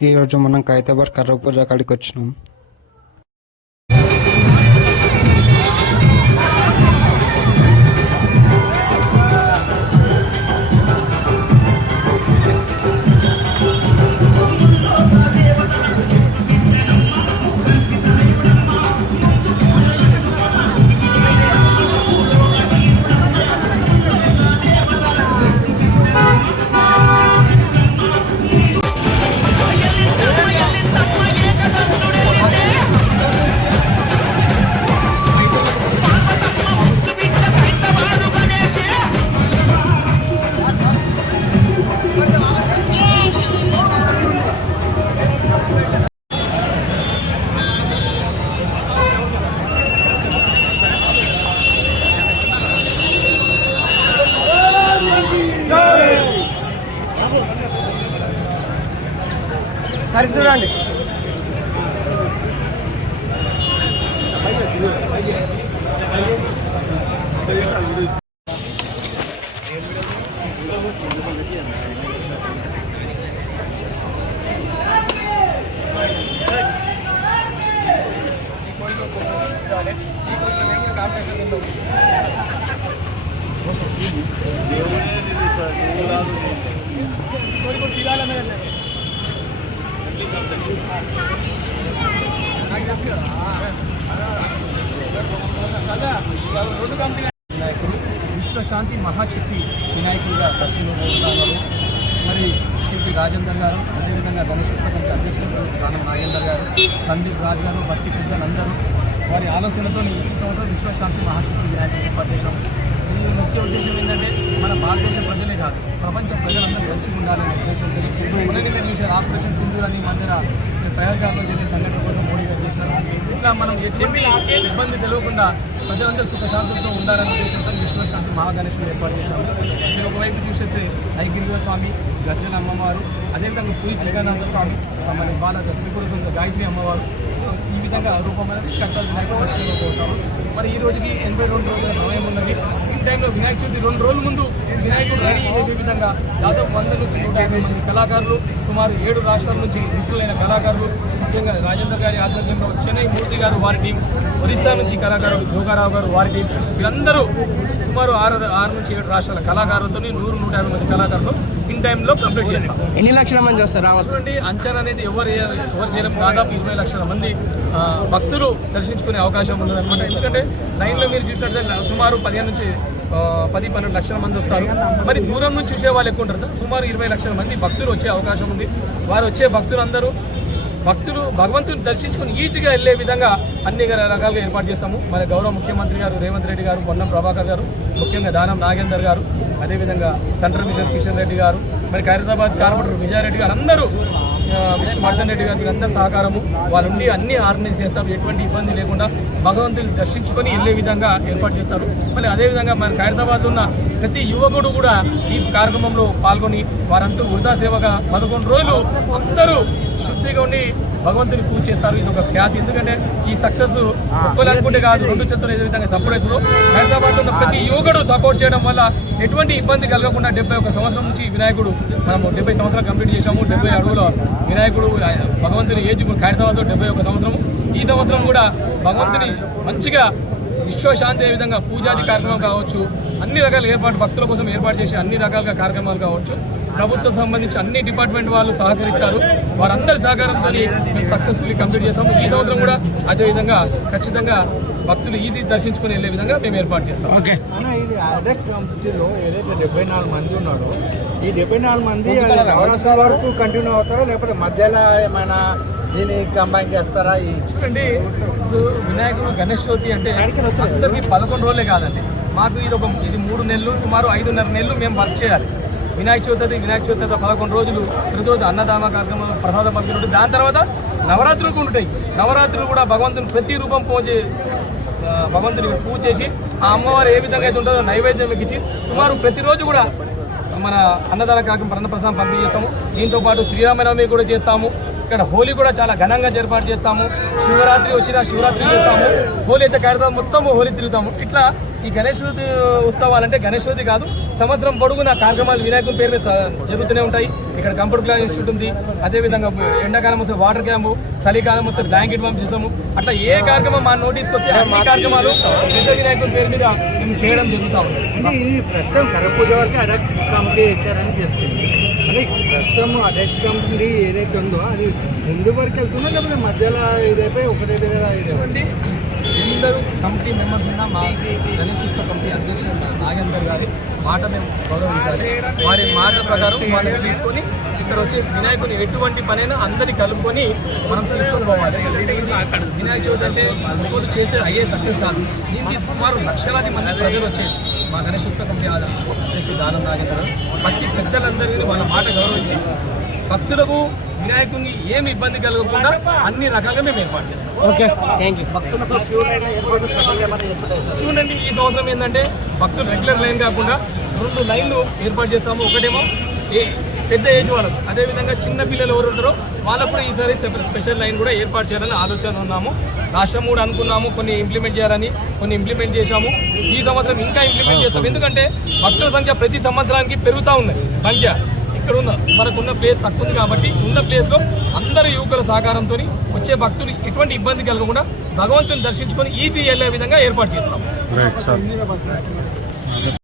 ఈరోజు మనం ఖైరతాబాద్ కర్ర పూజ కాడికి వచ్చినాం. సరే చూడండి. వినాయకుడు విశ్వశాంతి మహాశక్తి వినాయకుడిగా దర్శనంలో ఉన్నారు. మరి శిల్పి రాజేందర్ గారు, అదేవిధంగా గణేశోత్సవ కమిటీ అధ్యక్షులు రాణం నాగేందర్ గారు, సందీప్ రాజు గారు, భక్తి పెద్దలు అందరూ వారి ఆలోచనతో ఈ సంవత్సరం విశ్వశాంతి మహాశక్తి వినాయకుడి ఏర్పాటు చేశాం. ఈ ముఖ్య ఉద్దేశం ఏంటంటే మన భారతదేశ ప్రజలే కాదు, ప్రపంచ ప్రజలందరూ మంచిగా ఉండాలనే ఉద్దేశంతో మీరు చూసారు ఆపరేషన్ సింధూర్ అని మధ్య ప్రయోగాల్లో జరిగిన సంఘటన కోసం మోడీ గారు చేశారు. ఇట్లా మనం చెప్పి ఇబ్బంది తెలియకుండా ప్రజలందరూ సుఖశాంతులతో ఉండాలనే ఉద్దేశంతో విశ్వశాంతి మహాగణేశ్వరుడు ఏర్పాటు చేశాము. మీరు ఒకవైపు చూసేస్తే ఐగిరివ స్వామి, గజ్జల అమ్మవారు, అదేవిధంగా పూరి జగన్నాథ స్వామి, మన బాల త్రిపుర సుందర గాయత్రి అమ్మవారు, ఈ విధంగా రూపమైన కర్తవ్య వినాయకుడు దర్శనంలో పోతాము. మరి ఈ రోజుకి 82 రోజుల సమయం ఉన్నది. ఈ టైంలో వినాయక చవితి 2 రోజుల ముందు వినాయకుడు రెడీ చేసే విధంగా దాదాపు 100 నుంచి 150 మంది కళాకారులు, సుమారు 7 రాష్ట్రాల నుంచి నిపుణులైన కళాకారులు, ముఖ్యంగా రాజేందర్ గారి ఆధ్వర్యంలో చెన్నై మూర్తి గారు వారి టీం, ఒరిస్సా నుంచి కళాకారులు జోగారావు గారు వారి టీం, వీళ్ళందరూ సుమారు 6 నుంచి 7 రాష్ట్రాల కళాకారులతో 100-150 మంది కళాకారులు ఇన్ టైంలో కంప్లీట్ చేస్తాం. ఎన్ని లక్షల మంది వస్తారు రావచ్చు? అంచనా అనేది ఎవరు చేయలేము. దాదాపు 20 లక్షల మంది భక్తులు దర్శించుకునే అవకాశం ఉన్నదన్నమాట. ఎందుకంటే లైన్లో మీరు చూసినట్లయితే సుమారు 15 నుంచి 10-12 లక్షల మంది వస్తారు. మరి దూరం నుంచి చూసే వాళ్ళు ఎక్కువ ఉంటారు. సుమారు 20 లక్షల మంది భక్తులు వచ్చే అవకాశం ఉంది. వారు వచ్చే భక్తులు భగవంతుని దర్శించుకుని ఈజీగా వెళ్ళే విధంగా అన్ని రకాలుగా ఏర్పాటు చేస్తాము. మరి గౌరవ ముఖ్యమంత్రి గారు రేవంత్ రెడ్డి గారు, పొన్నం ప్రభాకర్ గారు, ముఖ్యంగా దానం నాగేందర్ గారు, అదేవిధంగా సెంట్రల్ మిషన్ కిషన్ రెడ్డి గారు, మరి ఖైరతాబాద్ కార్పొరేటర్ విజయారెడ్డి గారు, అందరూ విష్ణువర్ధన్ రెడ్డి గారికి అందరి సహకారము వాళ్ళ నుండి అన్ని ఆర్గనైజ్ చేస్తారు. ఎటువంటి ఇబ్బంది లేకుండా భగవంతుని దర్శించుకొని వెళ్ళే విధంగా ఏర్పాటు చేస్తారు. మరి అదేవిధంగా మన ఖైరతాబాద్ ఉన్న ప్రతి యువకుడు కూడా ఈ కార్యక్రమంలో పాల్గొని వారంతా వృధా సేవగా 11 రోజులు అందరూ శుద్ధిగా ఉండి భగవంతుని పూజ చేస్తారు. ఇది ఒక ఖ్యాతి. ఎందుకంటే ఈ సక్సెస్ ఒక్కరు అనుకుంటే కాదు, 2 చేతులు ఏ విధంగా సపోర్ట్ అవుతుందో హైదరాబాద్ ఉన్న ప్రతి యువకుడు సపోర్ట్ చేయడం వల్ల ఎటువంటి ఇబ్బంది కలగకుండా 71 సంవత్సరం నుంచి వినాయకుడు మనము 70 సంవత్సరాలు కంప్లీట్ చేశాము. 70 అడుగుల వినాయకుడు భగవంతుని ఏజ్ హైదరాబాద్లో 71 సంవత్సరం. ఈ సంవత్సరం కూడా భగవంతుని మంచిగా విశ్వశాంతి ఏ విధంగా పూజాది కార్యక్రమం కావచ్చు, అన్ని రకాల ఏర్పాటు భక్తుల కోసం ఏర్పాటు చేసే అన్ని రకాలుగా కార్యక్రమాలు కావచ్చు, ప్రభుత్వం సంబంధించి అన్ని డిపార్ట్మెంట్ వాళ్ళు సహకరిస్తారు. వారందరి సహకారంతో మేము సక్సెస్ఫుల్లీ కంప్లీట్ చేస్తాము. ఈ సంవత్సరం కూడా అదేవిధంగా ఖచ్చితంగా భక్తులు ఈజీ దర్శించుకుని వెళ్ళే విధంగా మేము ఏర్పాటు చేస్తాం. ఓకే, ఇది అదే కమిటీలో ఏదైతే 74 మంది ఉన్నారో ఈ 74 మంది నవరాత్రుల వరకు కంటిన్యూ అవుతారా, లేకపోతే మధ్యలో ఏమైనా దీన్ని కంబైన్ చేస్తారా? చూడండి, ఇప్పుడు వినాయకుడు గణేష్ చవితి అంటే అందరికీ 11 రోజులే కాదండి. మాకు ఇది 3 నెలలు, సుమారు 5.5 నెలలు మేము వర్క్ చేయాలి. వినాయక చవితి 11 రోజులు, ప్రతిరోజు అన్నదాన కార్యక్రమం, ప్రసాద పంపిణీ. దాని తర్వాత నవరాత్రులు ఉంటాయి. నవరాత్రులు కూడా భగవంతుని ప్రతి రూపం భగవంతుని పూజ చేసి ఆ అమ్మవారు ఏ విధంగా అయితే ఉంటుందో నైవేద్యం ఇచ్చి సుమారు ప్రతిరోజు కూడా మన అన్నదాన కార్యక్రమం అన్నప్రసాదం పంపిణీ చేస్తాము. దీంతో పాటు శ్రీరామనవమి కూడా చేస్తాము. ఇక్కడ హోలీ కూడా చాలా ఘనంగా ఏర్పాటు చేస్తాము. శివరాత్రి వచ్చిన శివరాత్రి చేస్తాము. హోలీ అయితే ఖైరతాబాద్ మొత్తం హోలీ తిరుగుతాము. ఇట్లా ఈ గణేశోతి ఉత్సవాలంటే గణేశోతి కాదు, సంవత్సరం పొడుగున కార్యక్రమాలు వినాయకుని పేరు మీద జరుగుతూనే ఉంటాయి. ఇక్కడ కంప్యూటర్ క్లాస్ ఇన్స్టిట్యూట్ ఉంది, అదేవిధంగా ఎండాకాలం వస్తే వాటర్ క్యాంపు, చలికాలం వస్తే బ్లాంకెట్ పంప్ చేస్తాము. అట్లా ఏ కార్యక్రమం మా నోటీస్కి వస్తే అన్ని కార్యక్రమాలు పెద్ద వినాయకుని పేరు మీద మేము చేయడం జరుగుతూ ఉంది. అంటే ఇది ప్రస్తుతం కరపూజ వరకు అడక్ కమిటీ వేశారని తెలిసింది. అంటే ప్రస్తుతం అడక్ కమిటీ ఏదైతే ఉందో అది ముందు వరకు వెళ్తుందో లేకపోతే మధ్యలో ఇదైపోయి ఒకటే దగ్గర చూడండి, అందరూ కమిటీ మెంబర్స్ ఉన్న మా గణేష్ ఉత్సవ కమిటీ అధ్యక్షుడు నాగేందర్ గారి మాట మేము గౌరవించాలి. వారి మాట ప్రకారం వాళ్ళని తీసుకొని ఇక్కడ వచ్చే వినాయకుని ఎటువంటి పనైనా అందరినీ కలుపుకొని మనం తీసుకొని పోవాలి. వినాయక చవితి అంటే ఒక్కరు చేసే అయ్యే సక్సెస్ కాదు. దీనికి సుమారు లక్షలాది మంది ప్రజలు వచ్చేది. మా గణేష్ ఉత్సవ కమిటీ అధ్యక్షుడు దానం నాగేందర్ ప్రతి పెద్దలందరినీ వాళ్ళ మాట గౌరవించి భక్తులకు వినాయకుని ఏమి ఇబ్బంది కలగకుండా అన్ని రకాలుగా మేము ఏర్పాటు చేస్తాం. Okay, thank you. చూడండి, ఈ సంవత్సరం ఏంటంటే భక్తులు రెగ్యులర్ లైన్ కాకుండా 2 లైన్లు ఏర్పాటు చేస్తాము. ఒకటేమో పెద్ద ఏజ్ వాళ్ళకు, అదేవిధంగా చిన్న పిల్లలు ఎవరు ఉంటారో వాళ్ళకు కూడా ఈసారి స్పెషల్ లైన్ కూడా ఏర్పాటు చేయాలని ఆలోచన ఉన్నాము. రాష్ట్రం కూడా అనుకున్నాము, కొన్ని ఇంప్లిమెంట్ చేయాలని, కొన్ని ఇంప్లిమెంట్ చేశాము. ఈ సంవత్సరం ఇంకా ఇంప్లిమెంట్ చేస్తాం. ఎందుకంటే భక్తుల సంఖ్య ప్రతి సంవత్సరానికి పెరుగుతూ ఉంది. సంఖ్య ఇక్కడ మనకున్న ప్లేస్ తక్కువ ఉంది కాబట్టి ఉన్న ప్లేస్లో అందరు యువకుల సహకారంతో వచ్చే భక్తులు ఎటువంటి ఇబ్బంది కలగకుండా భగవంతుని దర్శించుకొని ఈజీ వెళ్ళే విధంగా ఏర్పాటు చేస్తాం.